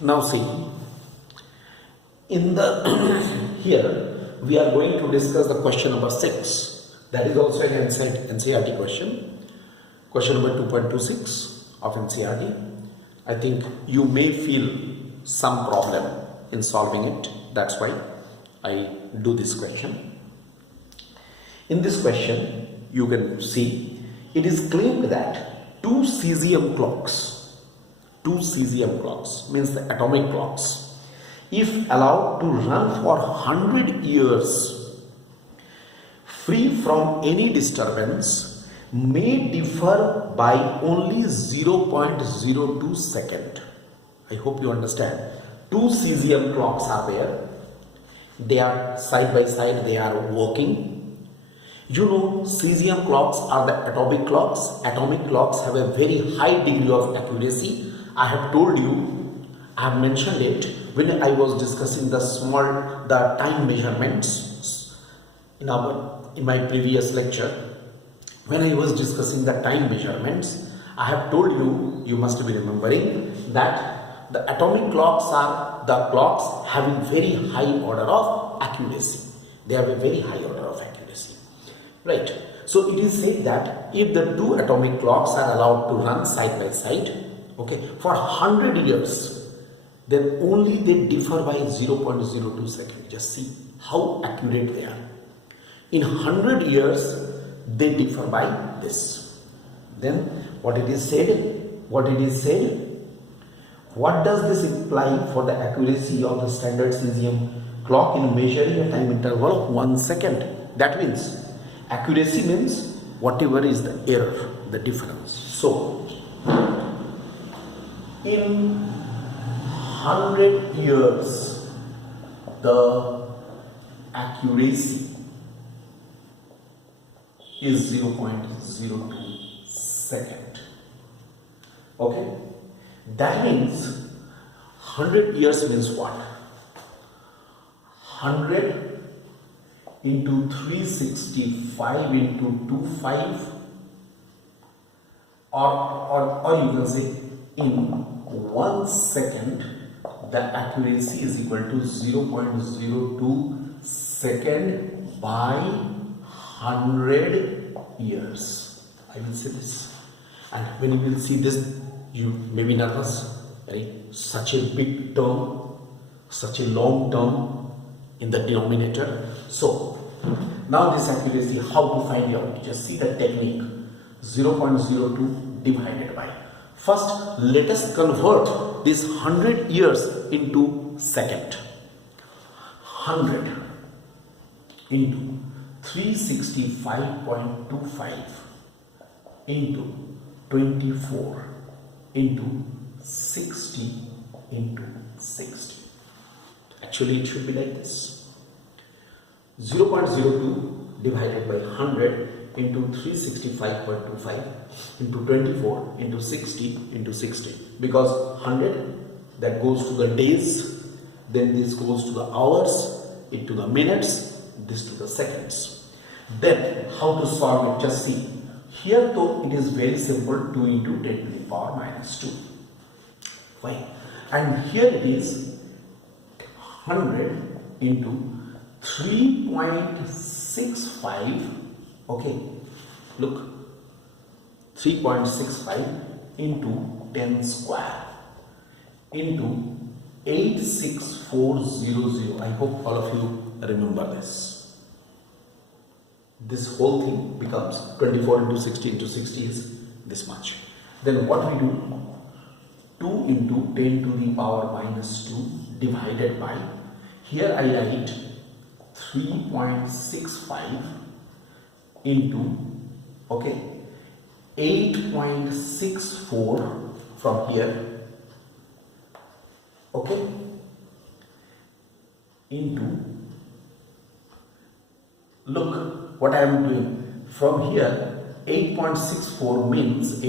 Now see, in the here we are going to discuss the question number 6. That is also an NCERT question. Question number 2.26 of NCERT. I think you may feel some problem in solving it. That's why I do this question. In this question, you can see it is claimed that two cesium clocks means the atomic clocks, if allowed to run for 100 years free from any disturbance, may differ by only 0.02 second. I hope you understand. Two cesium clocks are there. They are side by side, they are working. You know, cesium clocks are the atomic clocks. Atomic clocks have a very high degree of accuracy. I have told you, I have mentioned it when I was discussing the time measurements in my previous lecture. When I was discussing the time measurements, I have told you, you must be remembering, that the atomic clocks are the clocks having very high order of accuracy. They have a very high order of accuracy. Right. So it is said that if the two atomic clocks are allowed to run side by side, okay, for 100 years, then only they differ by 0.02 seconds. Just see how accurate they are. In 100 years, they differ by this. Then what it is said? What does this imply for the accuracy of the standard cesium clock in measuring a time interval of 1 second? That means accuracy means whatever is the error, the difference. So in 100 years, the accuracy is 0.02 second. Okay, that means 100 years means what? 100 into 365 into 25, or you can say in 1 second the accuracy is equal to 0.02 second by 100 years. I will say this, and when you will see this, you may be nervous, right? Such a big term, such a long term in the denominator. So now this accuracy, how to find out? Just see the technique. 0.02 divided by. First, let us convert this 100 years into second. 100 into 365.25 into 24 into 60 into 60. Actually, it should be like this. 0.02 divided by 100 into 365.25 into 24 into 60 into 60. Because 100, that goes to the days, then this goes to the hours, into the minutes, this to the seconds. Then how to solve it? Just see. Here though it is very simple, 2 into 10 to the power minus 2. Fine. And here it is 100 into 3.65. Okay, look, 3.65 into 10 square into 86400. I hope all of you remember this. This whole thing becomes 24 into 60 into 60 is this much. Then what we do? 2 into 10 to the power minus 2 divided by, here I write 3.65 into, okay, 8.64 from here, okay, into, look what I am doing from here. 8.64 means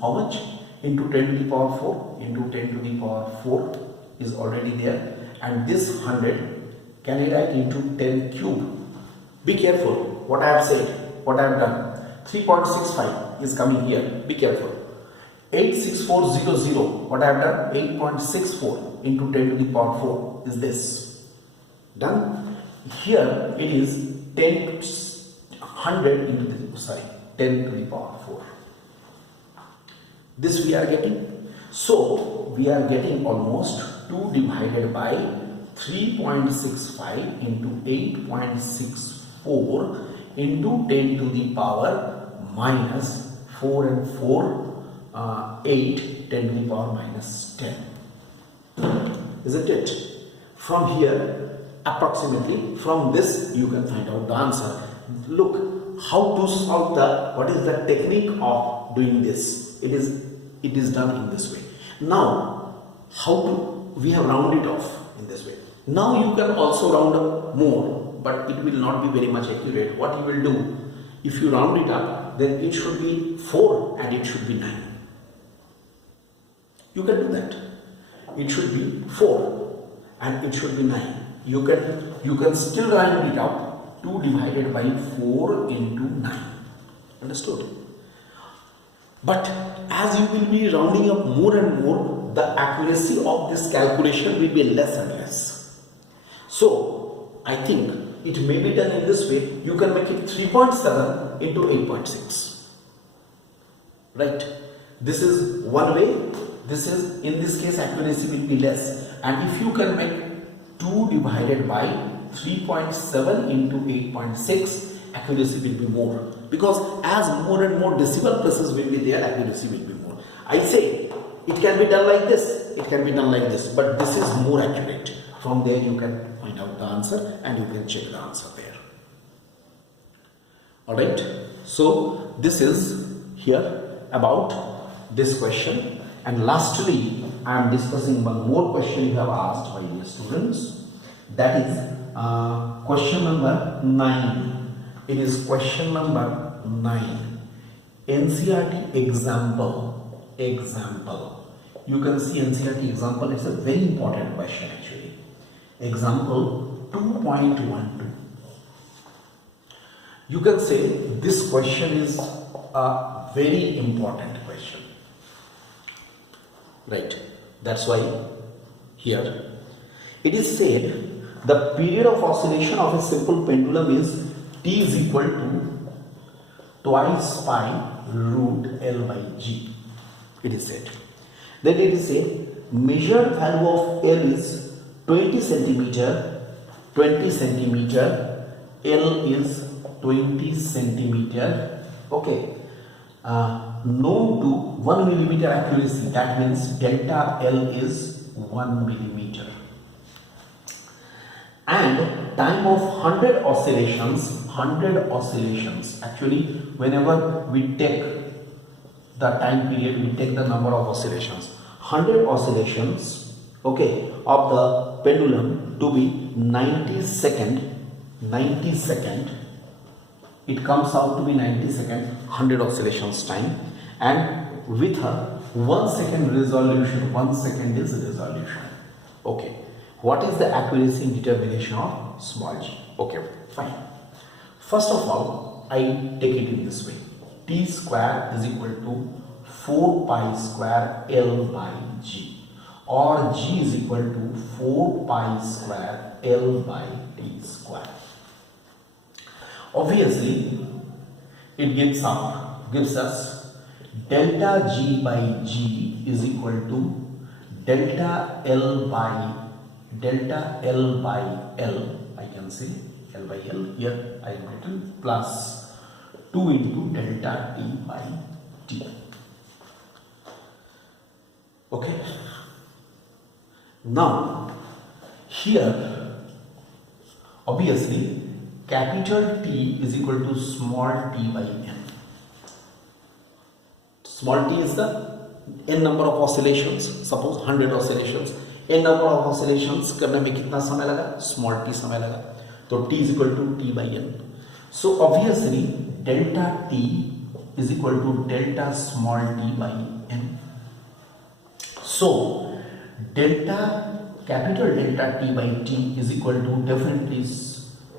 how much? Into 10 to the power 4 into 10 to the power 4 is already there, and this 100 can I write into 10 cube. Be careful what I have said, what I have done. 3.65 is coming here. Be careful. 86400, what I have done, 8.64 into 10 to the power 4 is this. Done. Here it is 10 into the 10 to the power 4. This we are getting. So we are getting almost 2 divided by 3.65 into 8.64 into 10 to the power minus 4 and 4, 8, 10 to the power minus 10. Isn't it? From here, approximately, from this you can find out the answer. Look, how to solve what is the technique of doing this? It is done in this way. Now, we have rounded off in this way. Now you can also round up more, but it will not be very much accurate. What you will do, if you round it up, then it should be 4 and it should be 9. You can do that. It should be 4 and it should be 9. You can still round it up. 2 divided by 4 into 9. Understood? But as you will be rounding up more and more, the accuracy of this calculation will be less and less. So I think it may be done in this way. You can make it 3.7 into 8.6. Right? This is one way. In this case, accuracy will be less. And if you can make 2 divided by 3.7 into 8.6, accuracy will be more. Because as more and more decimal places will be there, accuracy will be more. I say it can be done like this, it can be done like this, but this is more accurate. From there you can find out the answer and you can check the answer there. Alright, so this is here about this question. And lastly, I am discussing one more question you have asked, my dear students. That is question number 9. It is question number 9. NCERT example. You can see NCERT example. It's a very important question actually. Example 2.12. You can say this question is a very important question. Right. That's why here it is said the period of oscillation of a simple pendulum is T is equal to twice pi root L by G. It is said. Then it is said measured value of L is 20 centimeter, L is 20 centimeter. Okay. Known to 1 millimeter accuracy, that means delta L is 1 millimeter. And time of 100 oscillations, actually whenever we take the time period, we take the number of oscillations. 100 oscillations, okay, of the pendulum to be 90 second, it comes out to be 90 second, 100 oscillations time, and with a 1 second resolution, 1 second is resolution. Okay, what is the accuracy in determination of small g? Okay, fine. First of all, I take it in this way. T square is equal to 4 pi square L by G, or G is equal to 4 pi square L by T square. Obviously, it gives us delta G by G is equal to delta L by L. I can say L by L. Here I am written plus 2 into delta T by T. Okay. Now, here, obviously, capital T is equal to small t by n. Small t is the n number of oscillations. Suppose 100 oscillations. n number of oscillations करने में कितना समय लगा? Small t समय लगा. तो t is equal to t by n. So obviously delta t is equal to delta small t by n. So capital delta t by t is equal to definitely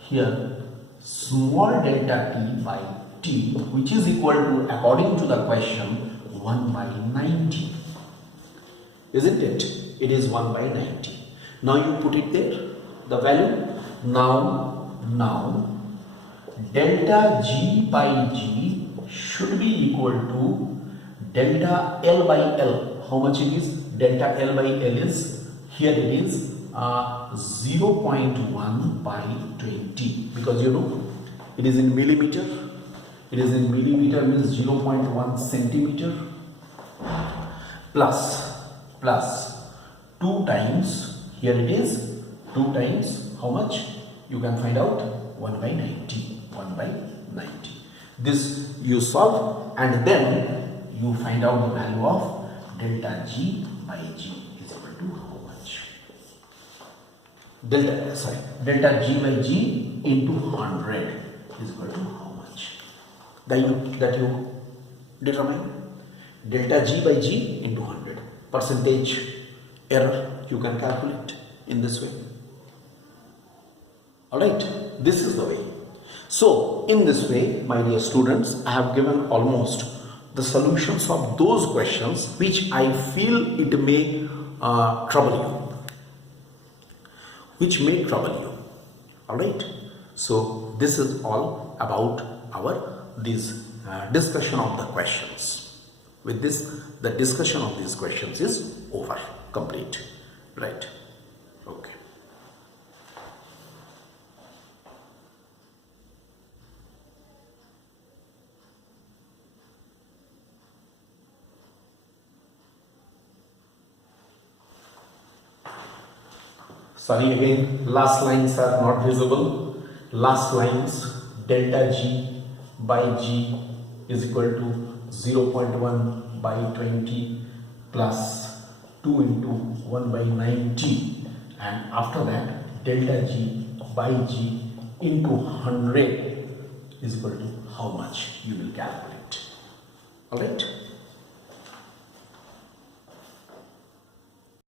here small delta t by t, which is equal to, according to the question, 1 by 90. Isn't it? It is 1 by 90. Now you put it there, the value. Now delta G by G should be equal to delta L by L. How much it is? Delta L by L is, here it is 0.1 by 20, because you know it is in millimeter. It is in millimeter, means 0.1 centimeter plus 2 times, here it is 2 times how much? You can find out 1 by 90. 1 by 90. This you solve and then you find out the value of delta G by G is equal to how much? Delta G by G into 100 is equal to how much? That you determine. Delta G by G into 100. Percentage error you can calculate in this way. Alright, this is the way. So, in this way, my dear students, I have given almost the solutions of those questions which I feel it may trouble you. Alright, so this is all about our discussion of the questions. With this, the discussion of these questions is over, complete. Right, okay. Sorry again, last lines are not visible. Last lines, delta G by G is equal to 0.1 by 20 plus 2 into 1 by 90, and after that delta G by G into 100 is equal to how much you will calculate. Alright.